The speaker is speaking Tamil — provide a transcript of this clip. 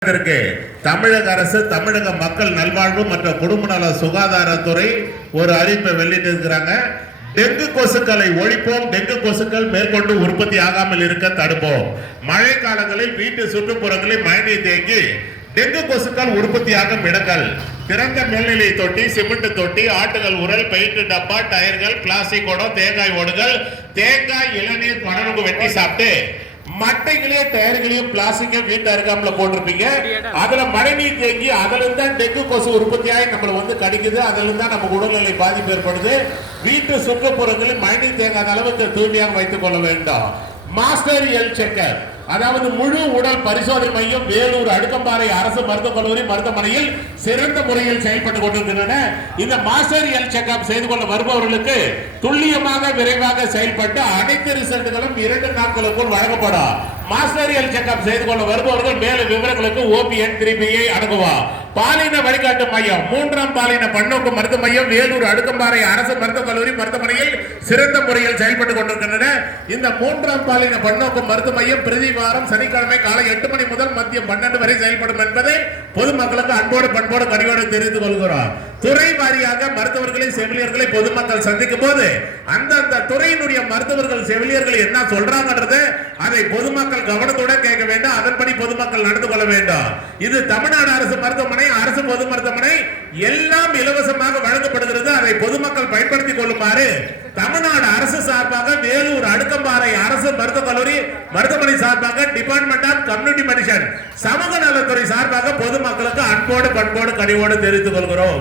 தமிழக அரசு தமிழக மக்கள் நல்வாழ்வு மற்றும் குடும்ப நல சுகாதாரத்துறை ஒரு அறிவிப்பை வெளியிட்டிருக்கிறாங்க. டெங்கு கொசுக்களை ஒழிப்போம், டெங்கு கொசுக்கள் மேற்கொண்டு உற்பத்தி ஆகாமல் இருக்க தடுப்போம். மழை காலங்களில் வீட்டு சுற்றுப்புறங்களில் மழைநீர் தேங்கி டெங்கு கொசுக்கள் உற்பத்தியாகும் இடங்கள் திறந்த மேல்நிலை தொட்டி, சிமெண்ட் தொட்டி, ஆட்டுகள் உரல், பெயிண்ட் டப்பா, டயர்கள், பிளாஸ்டிக் குடம், தேங்காய் ஓடுகள், தேங்காய் இளநீர் பணனுக்கு வெட்டி சாப்பிட்டு மட்டைகளையும் டயர்களையும் பிளாஸ்டிக்கையும் வீட்டு அருகாமல போட்டிருப்பீங்க. அதுல மழைநீர் தேங்கி அதுல இருந்தா டெங்கு கொசு உற்பத்தியாகி நம்மளை கடிக்குது. அதுல இருந்தா நம்ம உடல்நிலை பாதிப்பு ஏற்படுது. வீட்டு சுற்றுப்புறங்களில் மழைநீர் தேங்காத அளவுக்கு தூய்மையாக வைத்துக் கொள்ள வேண்டும். மாஸ்டர் ஹெல்த் செக்கர், அதாவது முழு உடல் பரிசோதனை மையம் வேலூர் அடுக்கம்பாறை அரசு மருத்துவக் கல்லூரி மருத்துவமனையில் சிறந்த முறையில் செயல்பட்டுக் கொண்டிருக்கின்றன. இந்த மாஸ்டர் ஹெல்த் செக்அப் செய்து கொள்ள வருபவர்களுக்கு துல்லியமாக விரைவாக செயல்பட்டு அனைத்து ரிசல்ட்டுகளும் 2 நாட்களுக்குள் வழங்கப்படும். மாஸ்டர் ஹெல்த் செக்அப் செய்து கொள்ள வருபவர்கள் மேலும் விவரங்களுக்கு OPN 3PI அணுகுவா. பாலின வழிகாட்டு மையம் 3ஆம் பாலின பன்னோக்கு மருத்துவ மையம் வேலூர் அடுக்கம்பாறை அரசு மருத்துவக் கல்லூரி மருத்துவமனையில் சிறந்த முறையில் செயல்பட்டுக் கொண்டிருக்கின்றன. இந்த 3ஆம் பாலின பன்னோக்கு மருத்துவ மையம் பிரதி வாரம் சனிக்கிழமை காலை 8 மணி முதல் மதியம் 12 வரை செயல்படும் என்பதை பொதுமக்களுக்கு அன்போடு பண்போடு கனிவோடு தெரிவித்துக் கொள்கிறோம். துறை வாரியாக மருத்துவர்களை செவிலியர்களை பொதுமக்கள் சந்திக்கும் போது அந்த துறையினுடைய மருத்துவர்கள் செவிலியர்கள் என்ன சொல்றாங்கன்றது அதை பொதுமக்கள் கவனத்தோட கேட்க வேண்டும். அதன்படி பொதுமக்கள் நடந்து கொள்ள வேண்டும். இது தமிழ்நாடு அரசு மருத்துவமனை, அரசு பொது மருத்துவமனை எல்லாம் இலவசமாக வழங்கப்படுகிறது. அதை பொதுமக்கள் பயன்படுத்திக் கொள்ளுமாறு தமிழ்நாடு அரசு சார்பாக வேலூர் அடுக்கம்பாறை அரசு மருத்துவக் கல்லூரி மருத்துவமனை சார்பாக டிபார்ட்மெண்ட் ஆஃப் கம்யூனிட்டி மெடிசன் சமூக நலத்துறை சார்பாக பொதுமக்களுக்கு அன்போடு பண்போடு கனிவோடு தெரிவித்துக் கொள்கிறோம்.